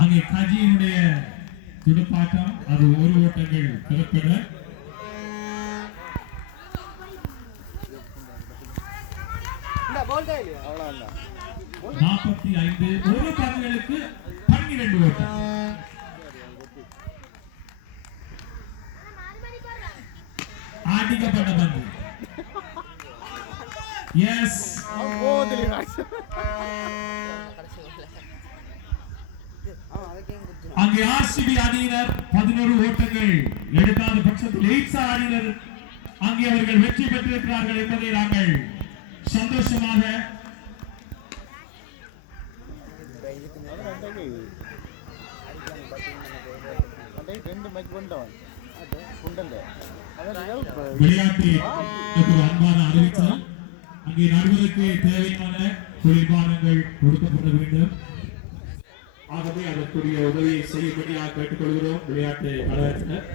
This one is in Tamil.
அங்கே காஜியினுடைய துடுப்பாட்டம் அது ஒரு ஓட்டங்கள் பெறப்பட 45 ஒரு பந்துகளுக்கு 12 ஓட்டம். ஆடிக்கப்பட்ட பந்து எஸ் அங்கே ஆர்சிபி அணியினர் 11 ஓட்டங்கள் எடுக்காத பட்சத்தில் எய்ட்ஸா அணியினர் அங்கே அவர்கள் வெற்றி பெற்றிருக்கிறார்கள் என்பதை நாங்கள் சந்தோஷமாக விளையாட்டு அன்பான அறிவித்தால் அங்கே நடுவதற்கு தேவையான குளிர்பானங்கள் கொடுக்கப்பட வேண்டும். ஆகவே அதற்குரிய உதவியை செய்யும்படியாக கேட்டுக்கொள்கிறோம் விளையாட்டு கழகத்தினர்.